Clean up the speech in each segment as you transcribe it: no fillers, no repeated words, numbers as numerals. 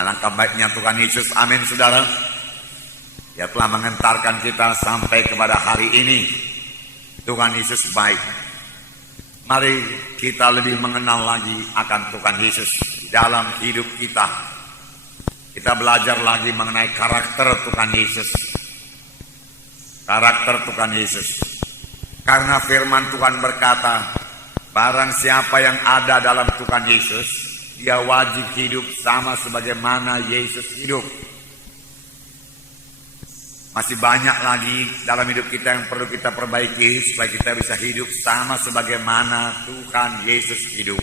Alangkah baiknya Tuhan Yesus, amin saudara. Dia telah mengantarkan kita sampai kepada hari ini. Tuhan Yesus baik. Mari kita lebih mengenal lagi akan Tuhan Yesus dalam hidup kita. Kita belajar lagi mengenai karakter Tuhan Yesus. Karakter Tuhan Yesus. Karena firman Tuhan berkata, barang siapa yang ada dalam Tuhan Yesus, dia wajib hidup sama sebagaimana Yesus hidup. Masih banyak lagi dalam hidup kita yang perlu kita perbaiki supaya kita bisa hidup sama sebagaimana Tuhan Yesus hidup.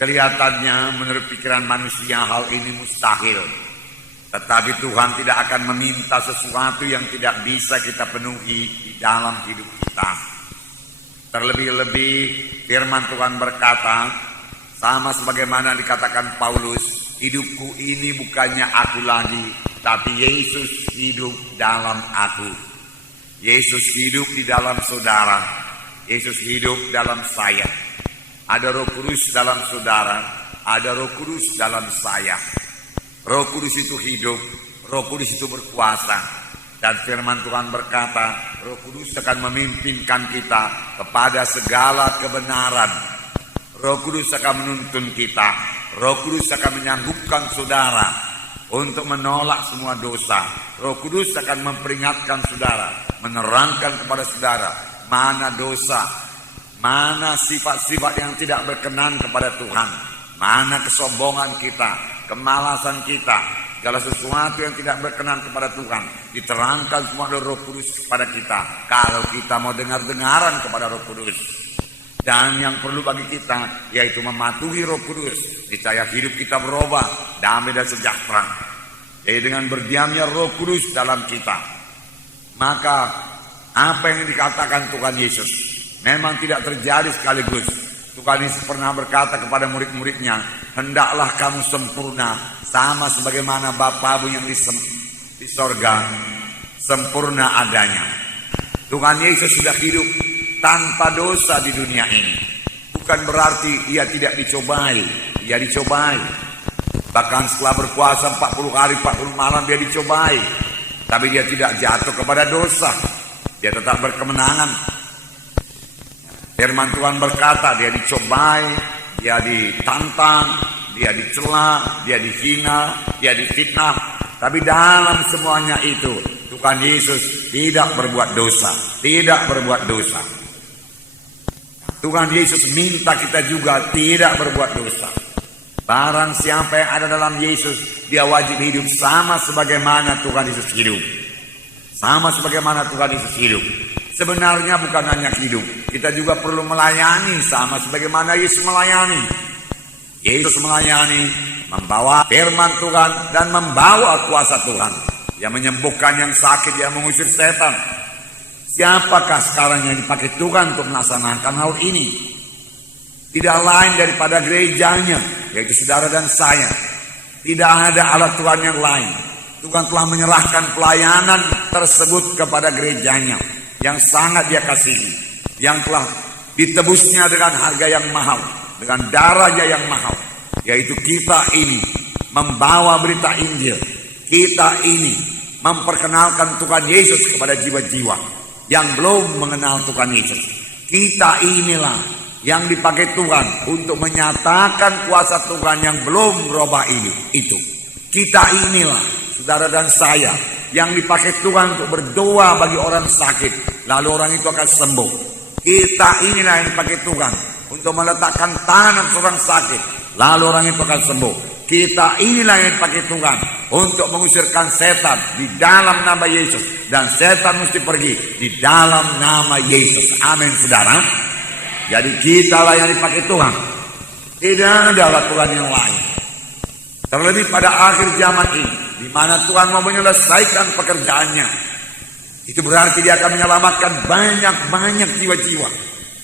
Kelihatannya menurut pikiran manusia hal ini mustahil. Tetapi Tuhan tidak akan meminta sesuatu yang tidak bisa kita penuhi di dalam hidup kita. Terlebih-lebih firman Tuhan berkata, sama sebagaimana dikatakan Paulus, hidupku ini bukannya aku lagi, tapi Yesus hidup dalam aku. Yesus hidup di dalam saudara. Yesus hidup dalam saya. Ada Roh Kudus dalam saudara, ada Roh Kudus dalam saya. Roh Kudus itu hidup, Roh Kudus itu berkuasa. Dan firman Tuhan berkata, Roh Kudus akan memimpinkan kita kepada segala kebenaran. Roh Kudus akan menuntun kita. Roh Kudus akan menyanggupkan saudara untuk menolak semua dosa. Roh Kudus akan memperingatkan saudara, menerangkan kepada saudara mana dosa, mana sifat-sifat yang tidak berkenan kepada Tuhan, mana kesombongan kita, kemalasan kita, segala sesuatu yang tidak berkenan kepada Tuhan diterangkan semua oleh Roh Kudus kepada kita kalau kita mau dengar-dengaran kepada Roh Kudus. Dan yang perlu bagi kita yaitu mematuhi Roh Kudus. Niscaya hidup kita berubah, damai dan sejahtera. Jadi dengan berdiamnya Roh Kudus dalam kita, maka apa yang dikatakan Tuhan Yesus memang tidak terjadi sekaligus. Tuhan Yesus pernah berkata kepada murid-muridnya, hendaklah kamu sempurna sama sebagaimana Bapamu yang di sorga sempurna adanya. Tuhan Yesus sudah hidup tanpa dosa di dunia ini. Bukan berarti ia tidak dicobai. Ia dicobai. Bahkan setelah berpuasa 40 hari 40 malam dia dicobai. Tapi dia tidak jatuh kepada dosa. Dia tetap berkemenangan. Firman Tuhan berkata, dia dicobai, dia ditantang, dia dicela, dia dihina, dia difitnah. Tapi dalam semuanya itu Tuhan Yesus tidak berbuat dosa. Tidak berbuat dosa. Tuhan Yesus minta kita juga tidak berbuat dosa. Barang siapa yang ada dalam Yesus, dia wajib hidup sama sebagaimana Tuhan Yesus hidup. Sama sebagaimana Tuhan Yesus hidup. Sebenarnya bukan hanya hidup, kita juga perlu melayani sama sebagaimana Yesus melayani. Yesus melayani, membawa firman Tuhan dan membawa kuasa Tuhan. Yang menyembuhkan yang sakit, yang mengusir setan. Siapakah sekarang yang dipakai Tuhan untuk melaksanakan hal ini? Tidak lain daripada gerejanya, yaitu saudara dan saya. Tidak ada alat Tuhan yang lain. Tuhan telah menyerahkan pelayanan tersebut kepada gerejanya yang sangat dia kasihi, yang telah ditebusnya dengan harga yang mahal, dengan darahnya yang mahal, yaitu kita ini membawa berita Injil. Kita ini memperkenalkan Tuhan Yesus kepada jiwa-jiwa yang belum mengenal Tuhan Yesus. Kita inilah yang dipakai Tuhan untuk menyatakan kuasa Tuhan yang belum berubah itu. Kita inilah, saudara dan saya, yang dipakai Tuhan untuk berdoa bagi orang sakit, lalu orang itu akan sembuh. Kita inilah yang dipakai Tuhan untuk meletakkan tangan seorang sakit, lalu orang itu akan sembuh. Kita inilah yang dipakai Tuhan untuk mengusirkan setan di dalam nama Yesus, dan setan mesti pergi di dalam nama Yesus. Amin, saudara. Jadi kita lah yang dipakai Tuhan. Tidak ada Tuhan yang lain. Terlebih pada akhir zaman ini, di mana Tuhan mau menyelesaikan pekerjaannya. Itu berarti dia akan menyelamatkan banyak-banyak jiwa-jiwa.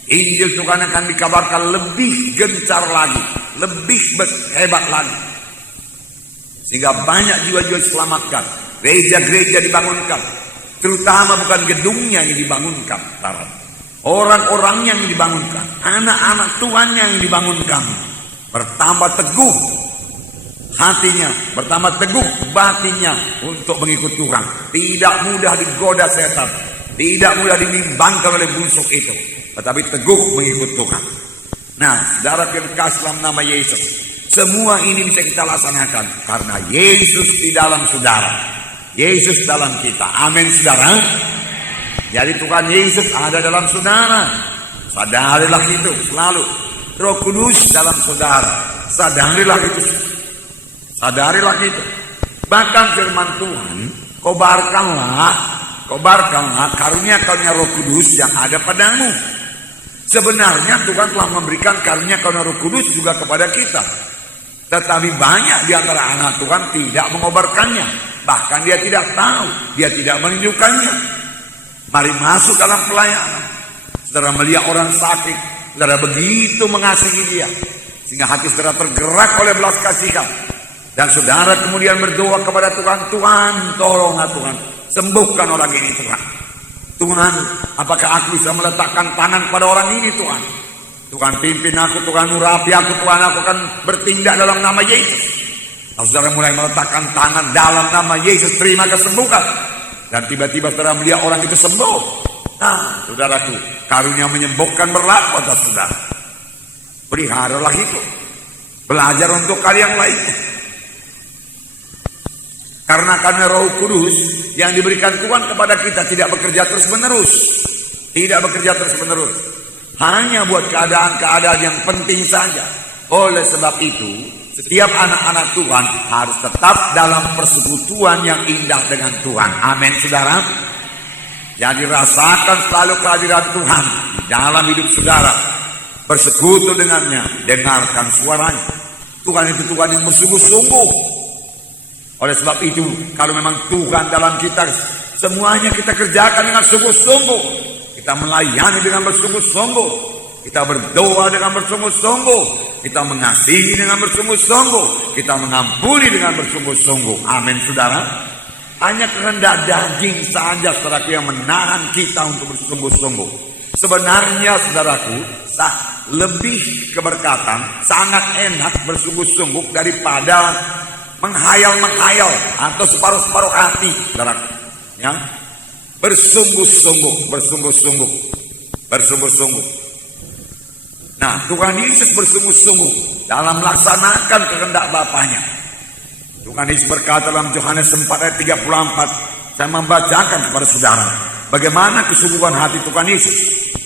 Injil Tuhan akan dikabarkan lebih gencar lagi, lebih hebat lagi. Sehingga banyak jiwa-jiwa diselamatkan. Gereja-gereja dibangunkan. Terutama bukan gedungnya yang dibangunkan. Orang-orangnya yang dibangunkan. Anak-anak Tuhan yang dibangunkan. Bertambah teguh. hatinya, bertambah teguh batinnya untuk mengikut Tuhan. Tidak mudah digoda setan, tidak mudah dibimbangkan oleh busuk itu, tetapi teguh mengikut Tuhan. Nah, saudara yang kasih dalam nama Yesus, semua ini bisa kita laksanakan karena Yesus di dalam saudara, Yesus dalam kita. Amin, saudara. Jadi Tuhan Yesus ada dalam saudara. Sadarilah itu selalu. Roh Kudus dalam saudara. Sadarilah itu. Sadarilah itu. Bahkan firman Tuhan, kobarkanlah karunia-karunia Roh Kudus yang ada padamu. Sebenarnya Tuhan telah memberikan karunia-karunia Roh Kudus juga kepada kita. Tetapi banyak di antara anak Tuhan tidak mengobarkannya. Bahkan dia tidak tahu, dia tidak menunjukkannya. Mari masuk dalam pelayanan. Saudara melihat orang sakit, saudara begitu mengasihi dia, sehingga hati saudara tergerak oleh belas kasihan. Dan saudara kemudian berdoa kepada Tuhan, Tuhan tolonglah Tuhan, sembuhkan orang ini Tuhan. Tuhan, apakah aku bisa meletakkan tangan pada orang ini Tuhan? Tuhan pimpin aku, Tuhan urapi aku, Tuhan aku akan bertindak dalam nama Yesus. Nah, saudara mulai meletakkan tangan dalam nama Yesus, terima kesembuhan. Dan tiba-tiba saudara melihat orang itu sembuh. Nah, saudaraku, karunia menyembuhkan berlaku atas saudara. Peliharalah itu. Belajar untuk kalian lainnya. Karena Roh Kudus yang diberikan Tuhan kepada kita tidak bekerja terus-menerus. Tidak bekerja terus-menerus. Hanya buat keadaan-keadaan yang penting saja. Oleh sebab itu, setiap anak-anak Tuhan harus tetap dalam persekutuan yang indah dengan Tuhan. Amin, saudara. Jadi rasakan selalu kehadiran Tuhan di dalam hidup saudara. Bersekutu dengannya, dengarkan suaranya. Tuhan itu Tuhan yang bersungguh-sungguh. Oleh sebab itu, kalau memang Tuhan dalam kita, semuanya kita kerjakan dengan sungguh-sungguh. Kita melayani dengan bersungguh-sungguh. Kita berdoa dengan bersungguh-sungguh. Kita mengasihi dengan bersungguh-sungguh. Kita mengampuni dengan bersungguh-sungguh. Amin, saudara. Hanya kehendak daging saja, saudaraku, yang menahan kita untuk bersungguh-sungguh. Sebenarnya, saudaraku, lebih keberkatan, sangat enak bersungguh-sungguh daripada menghayal-menghayal atau separuh-separuh hati, saudaraku. Ya, bersungguh-sungguh, bersungguh-sungguh, bersungguh-sungguh. Nah, Tuhan Yesus bersungguh-sungguh dalam melaksanakan kehendak Bapanya. Tuhan Yesus berkata dalam Yohanes 4 ayat 34, saya membacakan kepada saudara bagaimana kesungguhan hati Tuhan Yesus.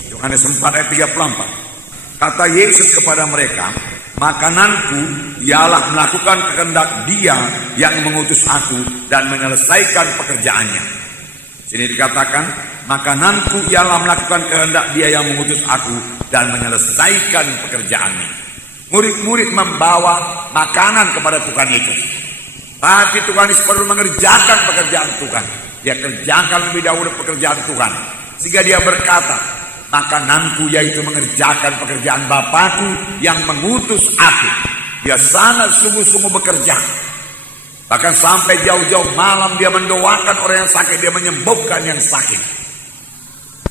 Yohanes 4 ayat 34. Kata Yesus kepada mereka, makananku ialah melakukan kehendak Dia yang mengutus aku dan menyelesaikan pekerjaannya. Sini dikatakan, makananku ialah melakukan kehendak Dia yang mengutus aku dan menyelesaikan pekerjaannya. Murid-murid membawa makanan kepada Tuhan Yesus. Tapi Tuhan Yesus perlu mengerjakan pekerjaan Tuhan. Dia kerjakan lebih dahulu pekerjaan Tuhan. Sehingga dia berkata, makananku yaitu mengerjakan pekerjaan Bapakku yang mengutus aku. Dia sangat sungguh-sungguh bekerja. Bahkan sampai jauh-jauh malam dia mendoakan orang yang sakit. Dia menyembuhkan yang sakit.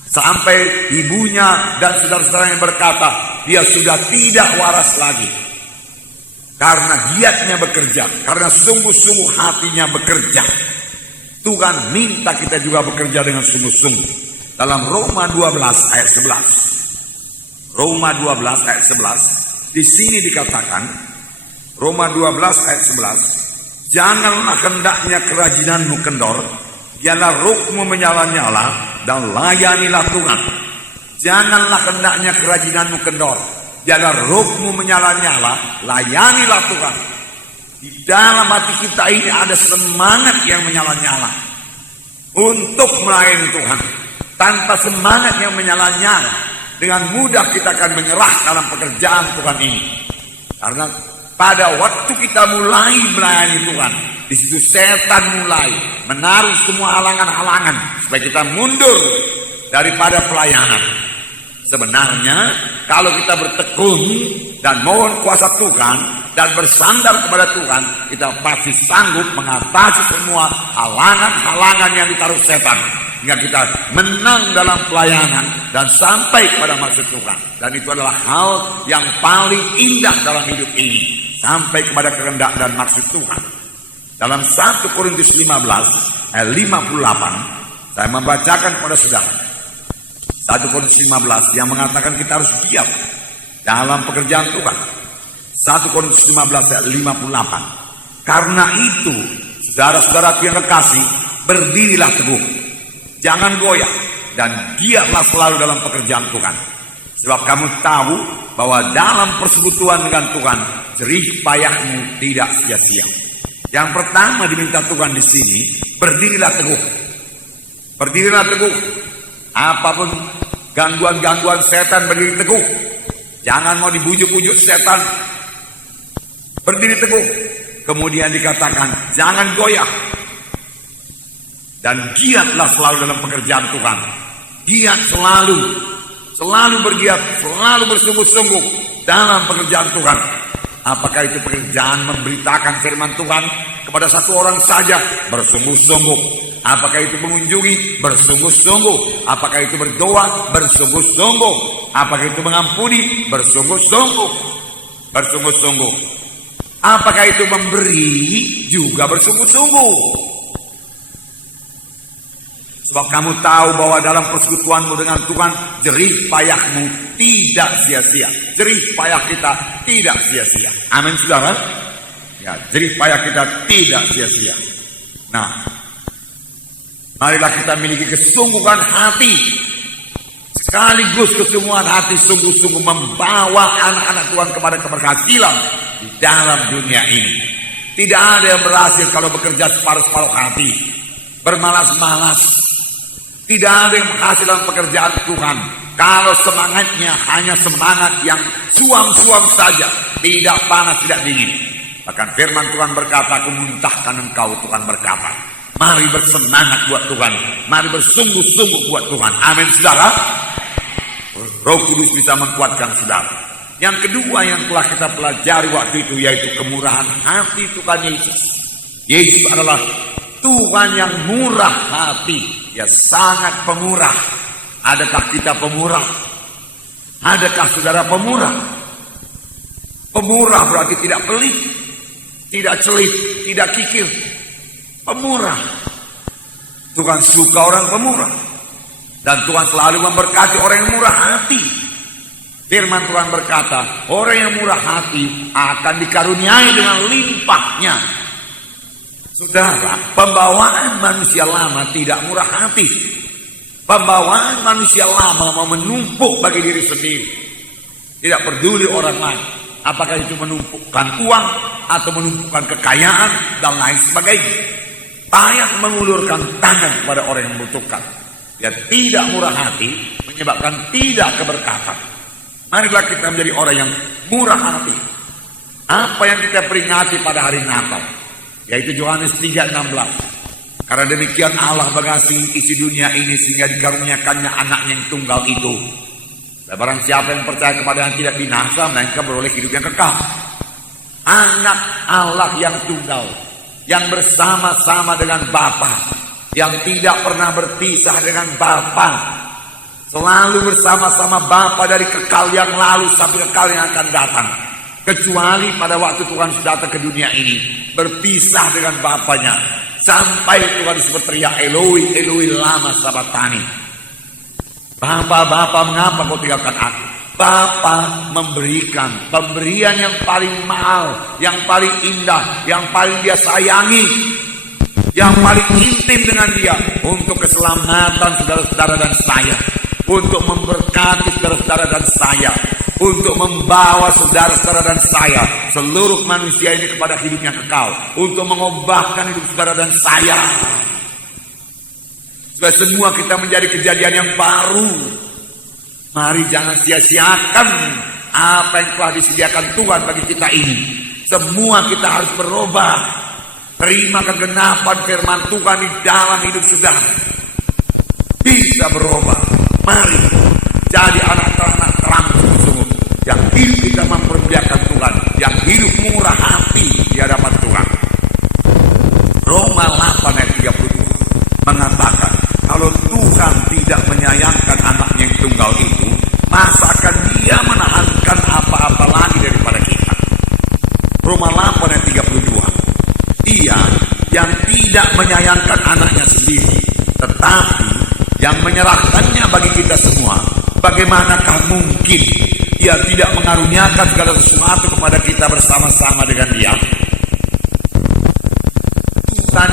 Sampai ibunya dan saudara-saudaranya berkata, dia sudah tidak waras lagi. Karena giatnya bekerja, karena sungguh-sungguh hatinya bekerja. Tuhan minta kita juga bekerja dengan sungguh-sungguh. Dalam Roma 12 ayat 11. Roma 12 ayat 11. Di sini dikatakan, Roma 12 ayat 11. Janganlah hendaknya kerajinanmu kendor, biarlah rohmu menyala-nyala dan layanilah Tuhan. Janganlah hendaknya kerajinanmu kendor, biarlah rohmu menyala-nyala, layanilah Tuhan. Di dalam hati kita ini ada semangat yang menyala-nyala untuk melayani Tuhan. Tanpa semangat yang menyala-nyala, dengan mudah kita akan menyerah dalam pekerjaan Tuhan ini. Karena pada waktu kita mulai melayani Tuhan, di situ setan mulai menaruh semua halangan-halangan supaya kita mundur daripada pelayanan. Sebenarnya kalau kita bertekun dan mohon kuasa Tuhan dan bersandar kepada Tuhan, kita pasti sanggup mengatasi semua halangan-halangan yang ditaruh setan, hingga kita menang dalam pelayanan dan sampai pada maksud Tuhan. Dan itu adalah hal yang paling indah dalam hidup ini. sampai kepada kehendak dan maksud Tuhan. Dalam 1 Korintus 15 ayat 58 saya membacakan kepada saudara 1 Korintus 15 yang mengatakan kita harus giat dalam pekerjaan Tuhan. 1 Korintus 15 ayat 58. Karena itu saudara-saudara yang kekasih, berdirilah teguh, jangan goyah, dan giatlah selalu dalam pekerjaan Tuhan. Sebab kamu tahu bahwa dalam persekutuan dengan Tuhan, jerih payahmu tidak sia-sia. Yang pertama diminta Tuhan di sini, berdirilah teguh. Berdirilah teguh. Apapun gangguan-gangguan setan, berdiri teguh. Jangan mau dibujuk-bujuk setan. Berdiri teguh. Kemudian dikatakan, jangan goyah. Dan giatlah selalu dalam pekerjaan Tuhan. Giat selalu bergiat, selalu bersungguh-sungguh dalam pekerjaan Tuhan. Apakah itu pekerjaan memberitakan firman Tuhan kepada satu orang saja? Bersungguh-sungguh. Apakah itu mengunjungi? Bersungguh-sungguh. Apakah itu berdoa? Bersungguh-sungguh. Apakah itu mengampuni? Bersungguh-sungguh. Bersungguh-sungguh. Apakah itu memberi? Juga bersungguh-sungguh. Sebab kamu tahu bahwa dalam persekutuanmu dengan Tuhan, jerih payahmu tidak sia-sia. Jerih payah kita tidak sia-sia. Amin, saudara. Ya, jerih payah kita tidak sia-sia. Nah, marilah kita miliki kesungguhan hati. Sekaligus kesungguhan hati sungguh-sungguh membawa anak-anak Tuhan kepada keberhasilan di dalam dunia ini. Tidak ada yang berhasil kalau bekerja separuh-separuh hati, bermalas-malas. Tidak ada yang berhasil dalam pekerjaan Tuhan kalau semangatnya hanya semangat yang suam-suam saja, tidak panas, tidak dingin. Bahkan firman Tuhan berkata, aku muntahkan engkau, Tuhan berkata. Mari bersemangat buat Tuhan, mari bersungguh-sungguh buat Tuhan. Amin, saudara. Roh Kudus bisa menguatkan saudara. Yang kedua yang telah kita pelajari waktu itu, yaitu kemurahan hati Tuhan Yesus. Yesus adalah Tuhan yang murah hati. Ya, sangat pemurah. Adakah kita pemurah? Adakah saudara pemurah? Pemurah berarti tidak pelit, tidak celit, tidak kikir. Pemurah. Tuhan suka orang pemurah. Dan Tuhan selalu memberkati orang yang murah hati. Firman Tuhan berkata, orang yang murah hati akan dikaruniai dengan limpahnya. Saudara, pembawaan manusia lama tidak murah hati. Pembawaan manusia lama mau menumpuk bagi diri sendiri. Tidak peduli orang lain. Apakah itu menumpukkan uang atau menumpukkan kekayaan dan lain sebagainya. Payah mengulurkan tangan kepada orang yang membutuhkan. Dia tidak murah hati, menyebabkan tidak keberkatan. Marilah kita menjadi orang yang murah hati. Apa yang kita peringati pada hari Natal? Yaitu Yohanes 3:16. Karena demikian Allah mengasihi isi dunia ini sehingga dikaruniakannya anaknya yang tunggal itu. Dan barang siapa yang percaya kepada yang tidak binasa, melainkan beroleh hidup yang kekal. Anak Allah yang tunggal, yang bersama-sama dengan Bapa, yang tidak pernah berpisah dengan Bapa, selalu bersama-sama Bapa dari kekal yang lalu sampai kekal yang akan datang. Kecuali pada waktu Tuhan sudah datang ke dunia ini, berpisah dengan Bapanya, sampai Tuhan berteriak, Eloi, Eloi lama sabatani. Bapa, mengapa kau tinggalkan aku? Bapa memberikan pemberian yang paling mahal, yang paling indah, yang paling dia sayangi, yang paling intim dengan dia, untuk keselamatan saudara-saudara dan saya, untuk memberkati saudara-saudara dan saya, untuk membawa saudara-saudara dan saya, seluruh manusia ini kepada hidup yang kekal, untuk mengubahkan hidup saudara dan saya, supaya semua kita menjadi kejadian yang baru. Mari jangan sia-siakan apa yang telah disediakan Tuhan bagi kita ini. Semua kita harus berubah. Terima kegenapan firman Tuhan di dalam hidup saudara. Bisa berubah. Mari jadi anak-anak terang sungguh-sungguh, yang hidup kita mempermuliakan Tuhan, yang hidup murah hati di hadapan Tuhan. Roma 8 ayat 32 mengatakan, kalau Tuhan tidak menyayangkan anaknya yang tunggal itu, masa akan dia menahankan apa-apa lagi daripada kita. Roma tidak menyayangkan anaknya sendiri, tetapi yang menyerahkannya bagi kita semua. Bagaimanakah mungkin Dia tidak mengaruniakan segala sesuatu kepada kita bersama-sama dengan Dia? Tuhan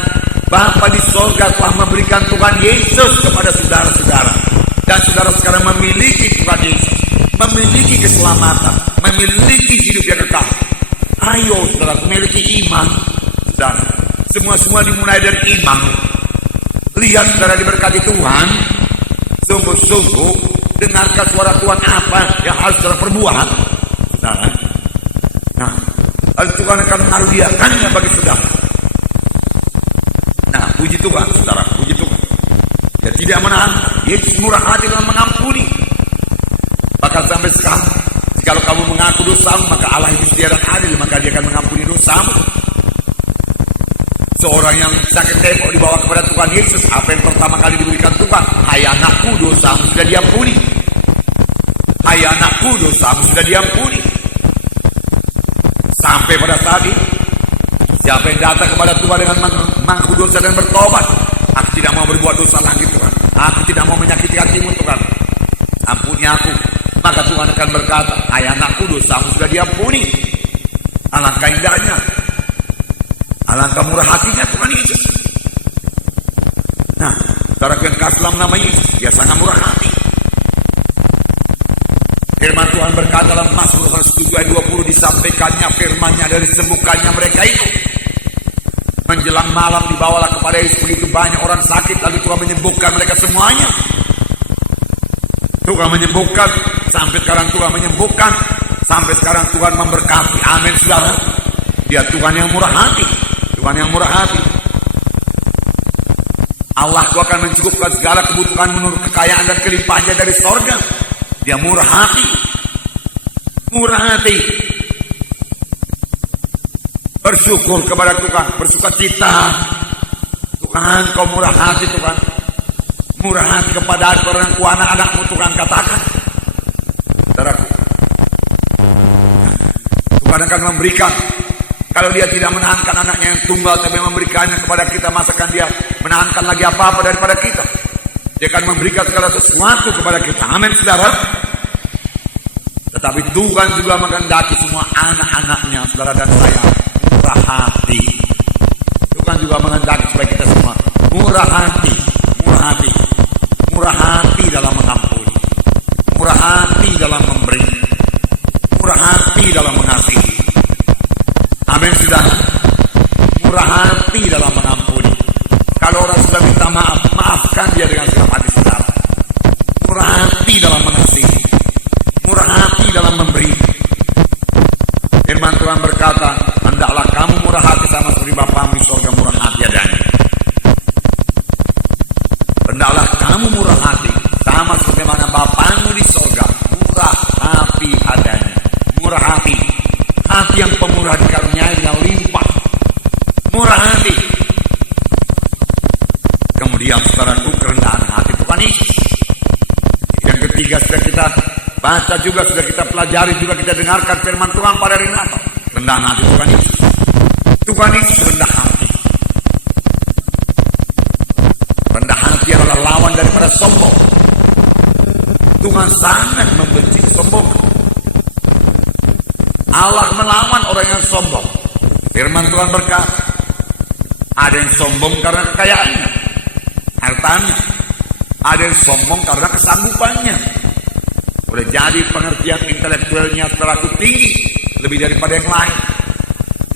Bapa di sorga telah memberikan Tuhan Yesus kepada saudara-saudara, dan saudara sekarang memiliki Tuhan Yesus, memiliki keselamatan, memiliki hidup yang kekal. Ayo saudara, memiliki iman. Saudara, semua dimulai dari iman. Lihat saudara diberkati Tuhan. Sungguh-sungguh dengarkan suara Tuhan apa yang harus saudara perbuat, saudara. Nah, lalu Tuhan akan mengaruniakannya bagi saudara. Nah, puji Tuhan saudara, puji Tuhan. Dia tidak menahan. Yesus murah hati dalam mengampuni. Bahkan sampai sekarang, jika kamu mengaku dosamu, maka Allah itu setia dan adil, maka Dia akan mengampuni dosamu. Seorang yang sakit tepok dibawa kepada Tuhan Yesus, apa yang pertama kali diberikan Tuhan? Hai anakku, dosamu sudah diampuni. Hai anakku, dosamu sudah diampuni. Sampai pada saat ini, siapa yang datang kepada Tuhan dengan mengaku dosa dan bertobat, aku tidak mau berbuat dosa lagi Tuhan, aku tidak mau menyakiti hatimu Tuhan, ampuni aku. Maka Tuhan akan berkata, hai anakku, dosamu sudah diampuni. Alangkah indahnya, alangkah murah hatinya Tuhan Yesus. Nah, saudara yang kasih dalam nama Yesus, Dia sangat murah hati. Firman Tuhan berkata dalam Mazmur 107 ayat 20, disampaikannya firman-Nya dari sembuhkannya mereka itu. Menjelang malam dibawalah kepada Yesus begitu banyak orang sakit, lalu Tuhan menyembuhkan mereka semuanya. Tuhan menyembuhkan, sampai sekarang Tuhan menyembuhkan, sampai sekarang Tuhan memberkati. Amin saudara. Dia Tuhan yang murah hati, Tuhan yang murah hati. Allah akan mencukupkan segala kebutuhan menurut kekayaan dan kelimpahannya dari sorga. Dia murah hati, murah hati. Bersyukur kepada Tuhan, bersuka cita. Tuhan, Kau murah hati Tuhan. Murah hati kepada orang tua anak-anakmu Tuhan, katakan. Saudaraku, Tuhan akan memberikan. Kalau Dia tidak menahankan anaknya yang tunggal, tapi memberikannya kepada kita, masakan Dia menahankan lagi apa-apa daripada kita? Dia akan memberikan segala sesuatu kepada kita. Amin saudara. Tetapi Tuhan juga menghendaki semua anak-anaknya, saudara dan saya, murah hati. Tuhan juga menghendaki supaya kita semua murah hati, murah hati, murah hati dalam mengampuni, murah hati dalam memberi, murah hati dalam mengasihi. Amin saudara. Murah hati dalam mengampuni. Kalau orang sudah minta maaf, maafkan dia dengan senang hati saudara. Murah hati dalam mengasihi, murah hati dalam memberi. Firman Tuhan berkata, hendaklah kamu murah hati sama seperti Bapamu di surga murah hati adanya. Hendaklah kamu murah hati sama sebagaimana Bapamu di surga murah hati adanya. Murah hati, hati yang pemurah dikaruniai dengan limpah. Murah hati. Kemudian saudaraku, kerendahan hati Tuhan Yesus. Yang ketiga sudah kita baca juga, sudah kita pelajari juga, kita dengarkan firman Tuhan pada hari Natal. Rendahan hati Tuhan Yesus. Tuhan Yesus rendah hati. Rendah hati adalah lawan daripada sombong. Tuhan sangat membenci kesombongan. Allah melawan orang yang sombong. Firman Tuhan berkata, ada yang sombong karena kekayaannya, hartanya. Ada yang sombong karena kesanggupannya. Boleh jadi pengertian intelektualnya terlalu tinggi, lebih daripada yang lain.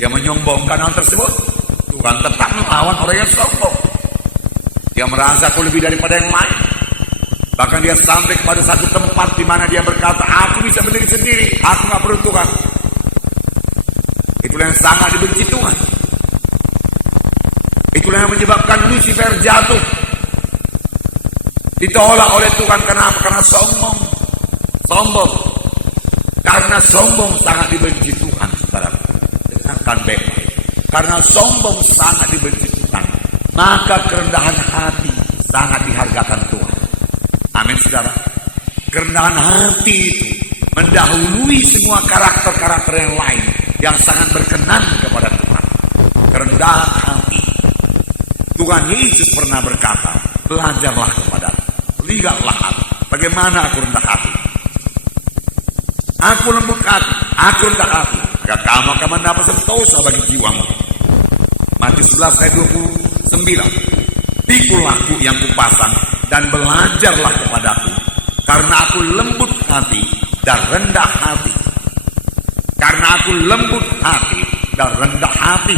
Dia menyombongkan hal tersebut. Tuhan tetap melawan orang yang sombong. Dia merasa aku lebih daripada yang lain. Bahkan dia sampai kepada satu tempat di mana dia berkata, aku bisa berdiri sendiri, aku gak perlu Tuhan. Itulah yang sangat dibenci Tuhan. Itulah yang menyebabkan Lucifer jatuh, ditolak oleh Tuhan. Kenapa? Karena sombong. Sombong. Karena sombong sangat dibenci Tuhan, saudara. Dengarkan baik-baik. Karena sombong sangat dibenci Tuhan, maka kerendahan hati sangat dihargakan Tuhan. Amin saudara. Kerendahan hati itu mendahului semua karakter-karakter yang lain yang sangat berkenan kepada Tuhan. Kerendahan hati. Tuhan Yesus pernah berkata, belajarlah kepadaku, lihatlah aku, bagaimana aku rendah hati. Aku lembut hati, aku rendah hati, maka kamu akan mendapat sentosa bagi jiwamu. Matius 11 ayat 29. Pikulah aku yang kupasang dan belajarlah kepadaku, karena aku lembut hati dan rendah hati. Karena aku lembut hati dan rendah hati.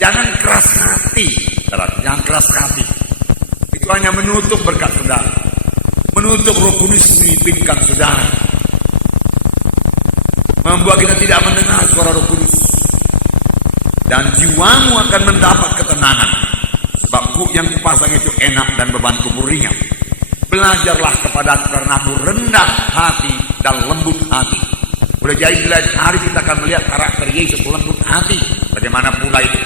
Jangan keras hati, jangan keras hati. Itu hanya menutup berkat saudara, menutup Roh Kudus memimpinkan saudara, membuat kita tidak mendengar suara Roh Kudus. Dan jiwamu akan mendapat ketenangan, sebab kuk yang kupasang itu enak dan bebanku ringan. Belajarlah kepadaku karena aku rendah hati dan lembut hati. Boleh jadi di lain hari kita akan melihat karakter Yesus lembut hati, bagaimana pula itu.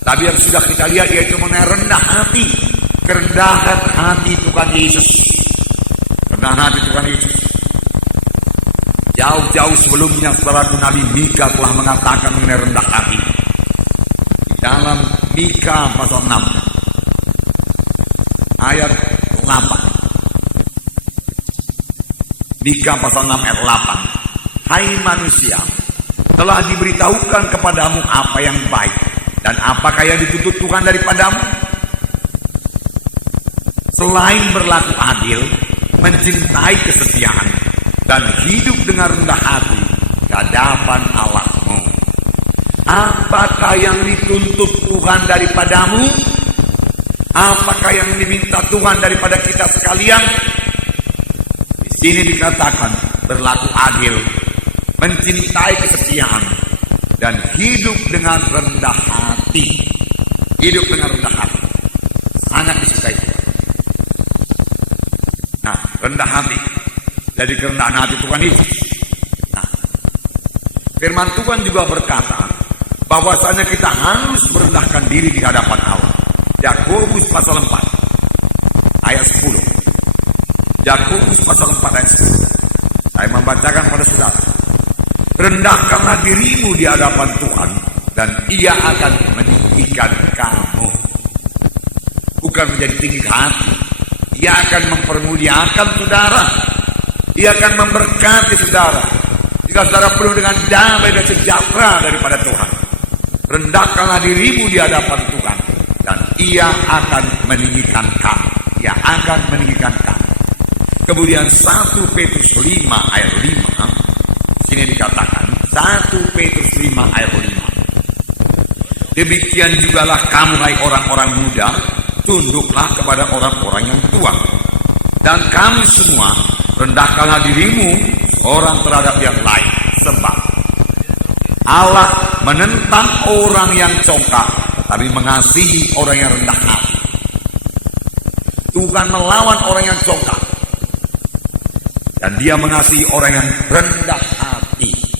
Tapi yang sudah kita lihat yaitu mengenai rendah hati, kerendahan hati Tuhan Yesus. Kerendahan hati Tuhan Yesus. Jauh-jauh sebelumnya saudaraku, Nabi Mika telah mengatakan mengenai rendah hati. Di dalam Mika pasal 6 ayat 8. Mika pasal 6 ayat 8. Hai manusia, telah diberitahukan kepadamu apa yang baik, dan apakah yang dituntut Tuhan daripadamu? Selain berlaku adil, mencintai kesetiaan, dan hidup dengan rendah hati di hadapan Allahmu. Apakah yang dituntut Tuhan daripadamu? Apakah yang diminta Tuhan daripada kita sekalian? Di sini dikatakan berlaku adil, mencintai kesetiaan, dan hidup dengan rendah hati. Hidup dengan rendah hati sangat disukai Tuhan. Nah, rendah hati dari kerendahan hati Tuhan Yesus. Nah, firman Tuhan juga berkata bahwasanya kita harus merendahkan diri di hadapan Allah. Yakobus pasal 4 ayat 10. Yakobus pasal 4 ayat 10. Saya membacakan pada saudara. Rendahkanlah dirimu di hadapan Tuhan, dan Ia akan meninggikan kamu. Bukan menjadi tinggi hati. Ia akan mempermuliakan saudara. Ia akan memberkati saudara. Jika saudara penuh dengan damai dan sejahtera daripada Tuhan, rendahkanlah dirimu di hadapan Tuhan, dan Ia akan meninggikan kamu. Ia akan meninggikan kamu. Kemudian 1 Petrus 5 ayat 5. Sini dikatakan 1 Petrus 5 ayat 5. Demikian jugalah kamu, hai orang-orang muda, tunduklah kepada orang-orang yang tua. Dan kamu semua rendahkanlah dirimu orang terhadap yang lain, sebab Allah menentang orang yang congkak, tapi mengasihi orang yang rendah hati. Tuhan melawan orang yang congkak, dan Dia mengasihi orang yang rendah hati.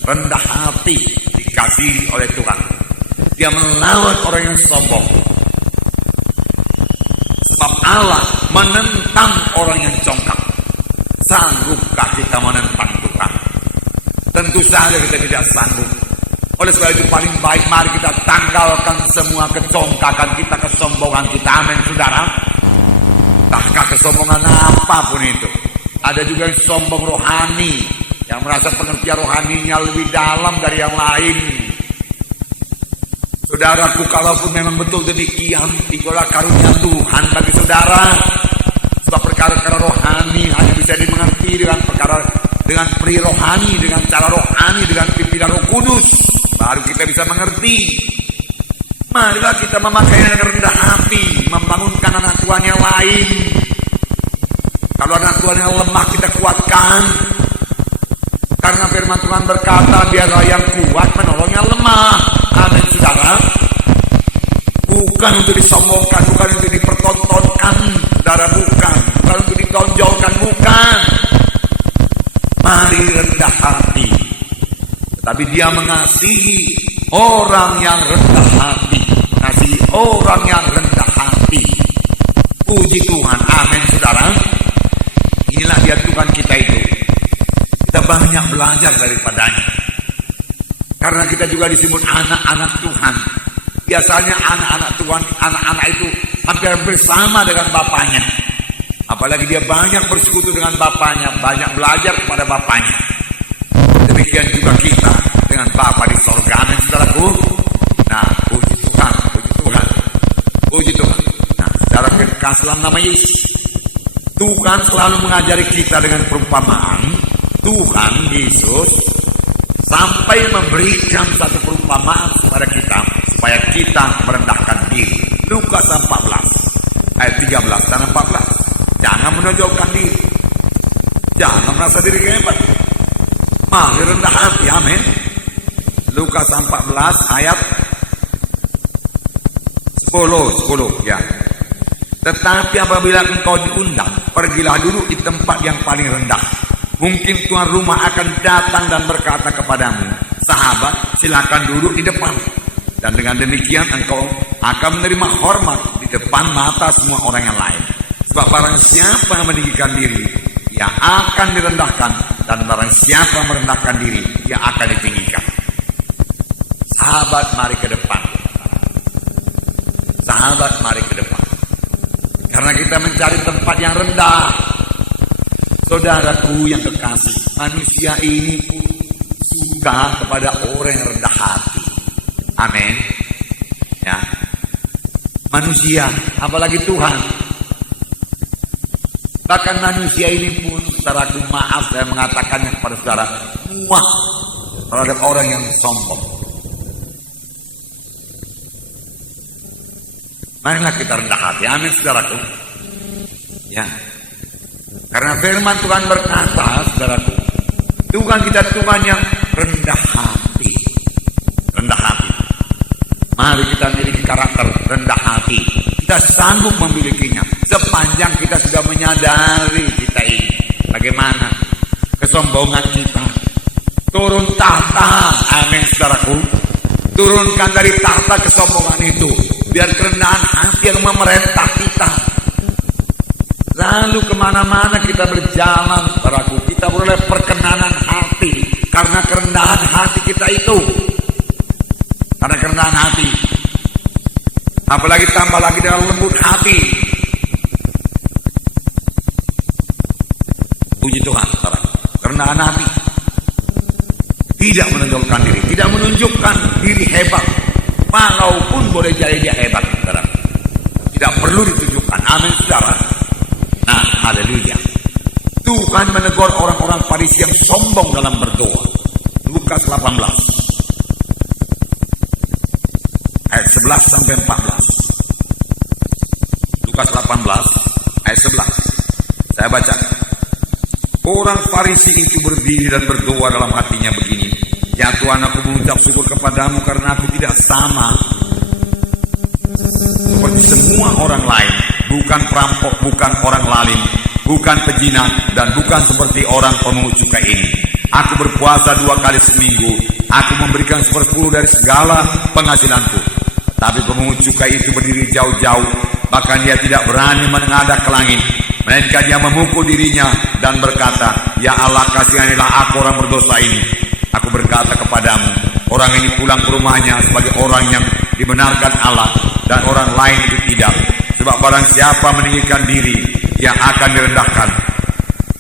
Rendah hati dikasihi oleh Tuhan. Dia melawan orang yang sombong. Sebab Allah menentang orang yang congkak. Sanggupkah kita menentang Tuhan? Tentu saja kita tidak sanggup. Oleh sebab itu paling baik mari kita tanggalkan semua kecongkakan kita, kesombongan kita. Amin saudara. Entahkah kesombongan apapun itu. Ada juga yang sombong rohani, yang merasa pengertian rohaninya lebih dalam dari yang lain. Saudaraku, kalaupun memang betul demikian, itulah karunia Tuhan bagi saudara. Sebab perkara-perkara rohani hanya bisa dimengerti dengan pri rohani, dengan cara rohani, dengan pimpinan Roh Kudus. Baru kita bisa mengerti. Marilah kita memakai dengan rendah hati, membangunkan anak Tuhan yang lain. Kalau anak Tuhan yang lemah kita kuatkan. Karena firman Tuhan berkata, biarlah yang kuat menolong yang lemah. Amin saudara. Bukan untuk disombongkan, bukan untuk dipertontonkan, saudara, bukan untuk ditonjolkan, bukan. Mari rendah hati. Tetapi Dia mengasihi orang yang rendah hati. Mengasihi orang yang rendah hati. Puji Tuhan, amin saudara. Inilah Dia Tuhan kita itu. Kita banyak belajar daripadanya. Karena kita juga disebut anak-anak Tuhan. Biasanya anak-anak Tuhan, anak-anak itu hampir bersama dengan bapaknya. Apalagi dia banyak bersekutu dengan bapaknya, banyak belajar kepada bapaknya. Demikian juga kita dengan Bapa di sorga. Amin, saudaraku. Nah, puji Tuhan, puji Tuhan, puji Tuhan. Nah, secara kekasih dalam nama Yesus, Tuhan selalu mengajari kita dengan perumpamaan. Tuhan Yesus sampai memberikan satu perumpamaan kepada kita supaya kita merendahkan diri. Lukas 14 ayat 13 dan 14. Jangan menonjolkan diri, jangan merasa diri hebat, mari rendah hati. Amin. Lukas 14 ayat 10 ya. Tetapi apabila engkau diundang, pergilah dulu di tempat yang paling rendah. Mungkin tuan rumah akan datang dan berkata kepadamu, sahabat, silakan duduk di depan. Dan dengan demikian engkau akan menerima hormat di depan mata semua orang yang lain. Sebab barang siapa yang meninggikan diri, ia akan direndahkan. Dan barang siapa merendahkan diri, ia akan ditinggikan. Sahabat, mari ke depan. Sahabat, mari ke depan. Karena kita mencari tempat yang rendah. Saudaraku yang kekasih, manusia ini pun suka kepada orang yang rendah hati. Amin. Ya. Manusia, apalagi Tuhan. Bahkan manusia ini pun, saudaraku, maaf saya mengatakannya kepada saudara, muak terhadap orang yang sombong. Marilah kita rendah hati. Amin, saudaraku. Ya. Karena firman Tuhan berkata, saudaraku, Tuhan kita Tuhan yang rendah hati. Rendah hati. Mari kita memiliki karakter rendah hati. Kita sanggup memilikinya sepanjang kita sudah menyadari kita ini bagaimana kesombongan kita. Turun tahta, amin, saudaraku. Turunkan dari tahta kesombongan itu, biar kerendahan hati yang memerintah kita. Lalu kemana-mana kita berjalan, saudaraku, kita beroleh perkenanan hati karena kerendahan hati kita itu. Karena kerendahan hati, apalagi tambah lagi dengan lembut hati. Puji Tuhan, saudara. Kerendahan hati tidak menonjolkan diri, tidak menunjukkan diri hebat, walaupun boleh jadi dia hebat, saudara. Tidak perlu ditunjukkan. Amin, saudara. Nah, haleluya. Tuhan menegur orang-orang Farisi yang sombong dalam berdoa. Lukas 18 ayat 11 sampai 14. Lukas 18 ayat 11. Saya baca. Orang Farisi itu berdiri dan berdoa dalam hatinya begini, ya Tuhan, aku mengucap syukur kepadamu karena aku tidak sama seperti semua orang lain, bukan perampok, bukan orang lalim, bukan pezina, dan bukan seperti orang pemungut cukai ini. Aku berpuasa 2 kali seminggu, aku memberikan 1/10 dari segala penghasilanku. Tapi pemungut cukai itu berdiri jauh-jauh, bahkan dia tidak berani menengadah ke langit, melainkan dia memukul dirinya dan berkata, ya Allah, kasihanilah aku orang berdosa ini. Aku berkata kepadamu, orang ini pulang ke rumahnya sebagai orang yang dibenarkan Allah, dan orang lain itu tidak. Sebab barang siapa meninggikan diri, ia akan direndahkan,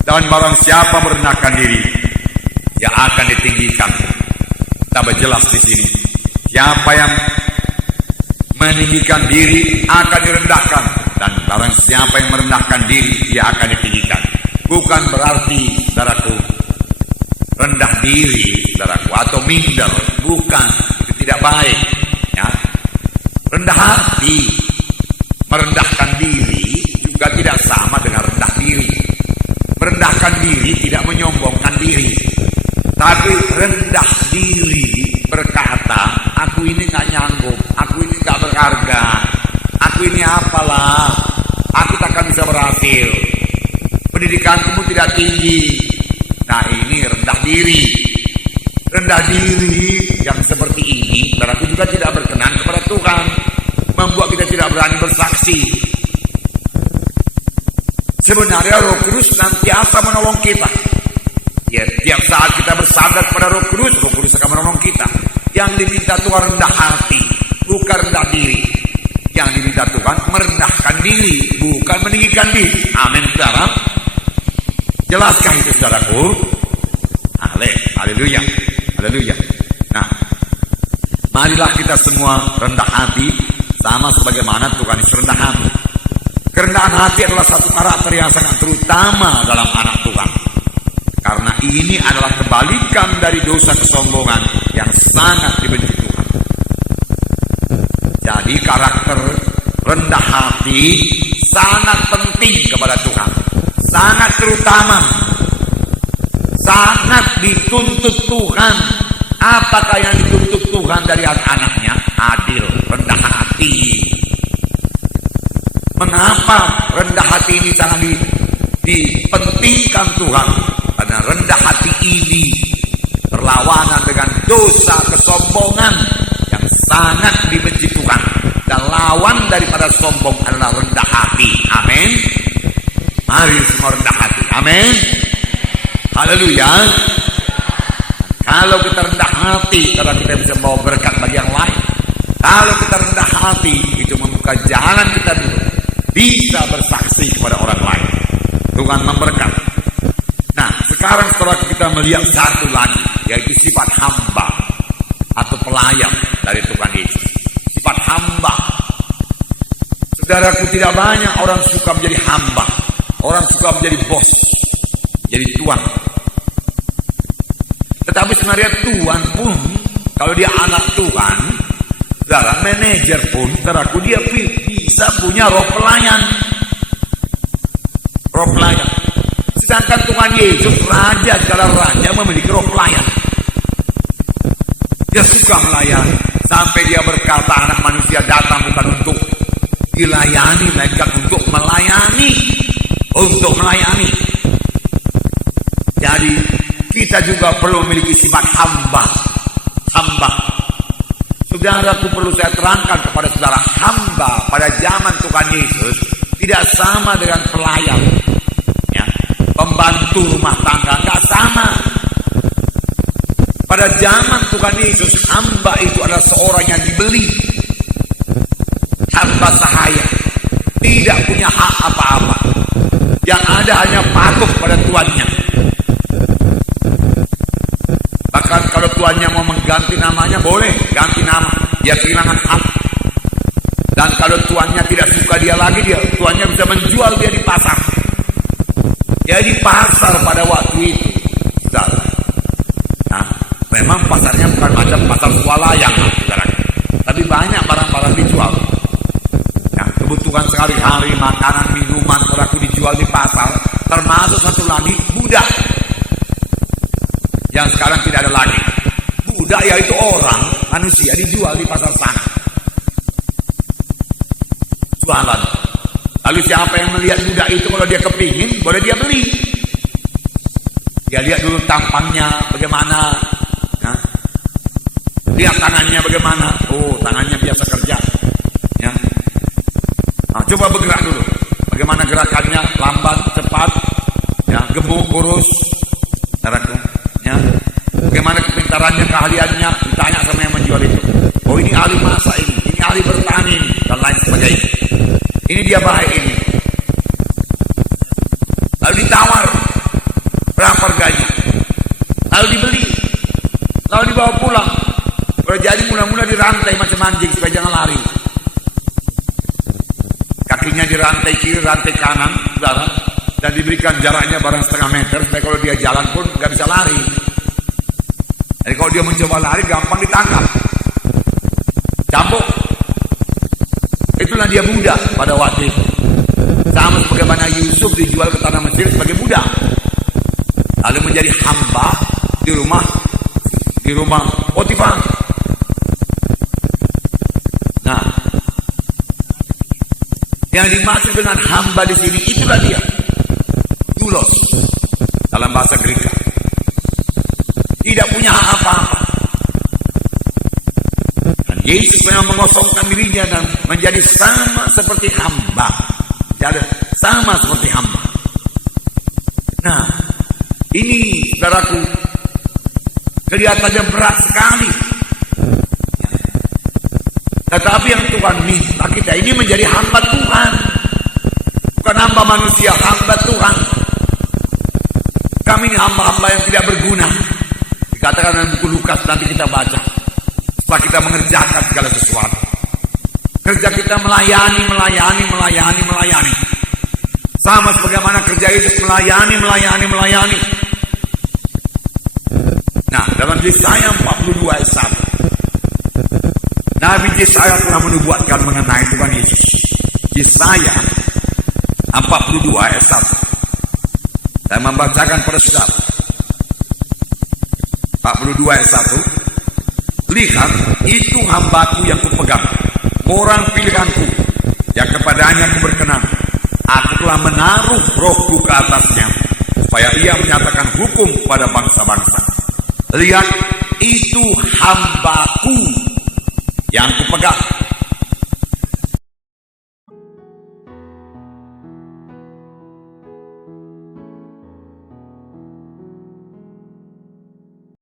dan barang siapa merendahkan diri, ia akan ditinggikan. Tambah jelas di sini, siapa yang meninggikan diri akan direndahkan, dan barang siapa yang merendahkan diri, ia akan ditinggikan. Bukan berarti, saudaraku, rendah diri, saudaraku, atau minder. Bukan, itu tidak baik. Ya. Rendah hati, merendahkan diri juga tidak sama dengan rendah diri. Merendahkan diri tidak menyombongkan diri, tapi rendah diri berkata, aku ini nggak nyanggup, aku ini nggak berharga, aku ini apalah, aku takkan bisa berhasil, pendidikanku tidak tinggi. Nah, ini rendah diri. Rendah diri yang seperti ini, saudaraku, juga tidak berkenan kepada Tuhan, membuat kita tidak berani bersaksi. Sebenarnya Roh Kudus senantiasa menolong kita. Ya, tiap saat kita bersandar kepada Roh Kudus akan menolong kita. Yang diminta Tuhan rendah hati, bukan bukan rendah diri. Yang diminta Tuhan merendahkan diri, bukan meninggikan diri. Amin, saudara. Jelaskah itu, saudaraku? Haleluya, haleluya. Nah, marilah kita semua rendah hati, sama sebagaimana Tuhan Yesus rendah hati. Kerendahan hati adalah satu karakter yang sangat terutama dalam anak Tuhan. Karena ini adalah kebalikan dari dosa kesombongan yang sangat dibenci Tuhan. Jadi karakter rendah hati sangat penting kepada Tuhan. Sangat terutama. Sangat dituntut Tuhan. Apakah yang dituntut Tuhan dari anak-anaknya? Adil, rendah hati. Mengapa rendah hati ini sangat dipentingkan Tuhan? Karena rendah hati ini berlawanan dengan dosa kesombongan yang sangat dibenci Tuhan. Dan lawan daripada sombong adalah rendah hati. Amin. Mari semua rendah hati. Amin. Haleluya. Kalau kita rendah hati, karena kita bisa bawa berkat bagi yang lain. Kalau kita rendah hati, itu membuka jalan kita dulu bisa bersaksi kepada orang lain. Tuhan memberkati. Nah, sekarang setelah kita melihat satu lagi, yaitu sifat hamba atau pelayan dari Tuhan Yesus. Sifat hamba. Saudaraku, tidak banyak orang suka menjadi hamba. Orang suka menjadi bos, jadi tuan. Tetapi sebenarnya Tuhan pun, kalau dia anak Tuhan, saudara, manajer pun, saudaraku, dia bisa punya roh pelayan. Roh pelayan. Sedangkan Tuhan Yesus, Raja segala raja, memiliki roh pelayan. Dia suka melayani. Sampai dia berkata, anak manusia datang bukan untuk dilayani, melainkan untuk melayani. Untuk melayani. Jadi kita juga perlu memiliki sifat hamba. Hamba. Saudaraku, perlu saya terangkan kepada saudara, hamba pada zaman Tuhan Yesus tidak sama dengan pelayan, ya, pembantu rumah tangga, nggak sama. Pada zaman Tuhan Yesus, hamba itu adalah seorang yang dibeli. Hamba sahaya, tidak punya hak apa-apa. Yang ada hanya patuh pada tuannya. Bahkan kalau tuannya mau mengganti namanya, boleh ganti nama. Dia kehilangan hak. Dan kalau tuannya tidak suka dia lagi, tuannya bisa menjual dia di pasar. Ya, di pasar pada waktu itu. Nah, memang pasarnya bukan macam pasar swalayan, tapi banyak barang-barang dijual. Yang kebutuhan sehari-hari, makanan, minuman, aku dijual di pasar. Termasuk satu lagi, budak. Yang sekarang tidak ada lagi. Budak yaitu orang, manusia dijual di pasar sana. Jualan. Lalu siapa yang melihat budak itu, kalau dia kepingin, boleh dia beli. Dia lihat dulu tampangnya bagaimana, ya. Lihat tangannya bagaimana. Oh, tangannya biasa kerja, ya. Nah, coba bergerak dulu. Bagaimana gerakannya, lambat, cepat, ya, gemuk, kurus, ya. Bagaimana kepintarannya, keahliannya, ditanya sama yang menjual itu. Oh, ini ahli masak ini ahli bertani, dan lain sebagainya. Ini dia baik ini. Lalu ditawar, berapa harganya? Lalu dibeli, lalu dibawa pulang. Kalau jadi mula-mula dirantai macam anjing supaya jangan lari. Kakinya dirantai kiri, rantai kanan, saudara, dan diberikan jaraknya barang setengah meter supaya kalau dia jalan pun nggak bisa lari. Jadi kalau dia mencoba lari, gampang ditangkap, cambuk. Itulah dia budak pada waktu itu. Sama sebagaimana Yusuf dijual ke tanah Mesir sebagai budak, lalu menjadi hamba di rumah Potifar. Nah, yang dimaksud dengan hamba di sini itulah dia, doulos dalam bahasa Greek. Tidak punya hak apa-apa. Dan Yesus memang mengosongkan dirinya dan menjadi sama seperti hamba. Jadi sama seperti hamba. Nah, ini saudaraku, kelihatannya berat sekali. Tetapi Tuhan minta kita ini menjadi hamba Tuhan. Bukan hamba manusia, hamba Tuhan. Kami ini hamba-hamba yang tidak berguna. Dikatakan dalam buku Lukas, nanti kita baca. Setelah kita mengerjakan segala sesuatu, kerja kita melayani. Sama sebagaimana kerja Yesus melayani. Nah, dalam Yesaya 42 ayat 1, Nabi Yesaya telah menubuatkan mengenai Tuhan Yesus. Yesaya 42 ayat 1. Saya membacakan pada saudara. 42 ayat 1. Lihat, itu hambaku yang kupegang, orang pilihanku, yang kepadanya aku berkenan. Aku telah menaruh rohku ke atasnya, supaya ia menyatakan hukum pada bangsa-bangsa. Lihat, itu hambaku yang kupegang,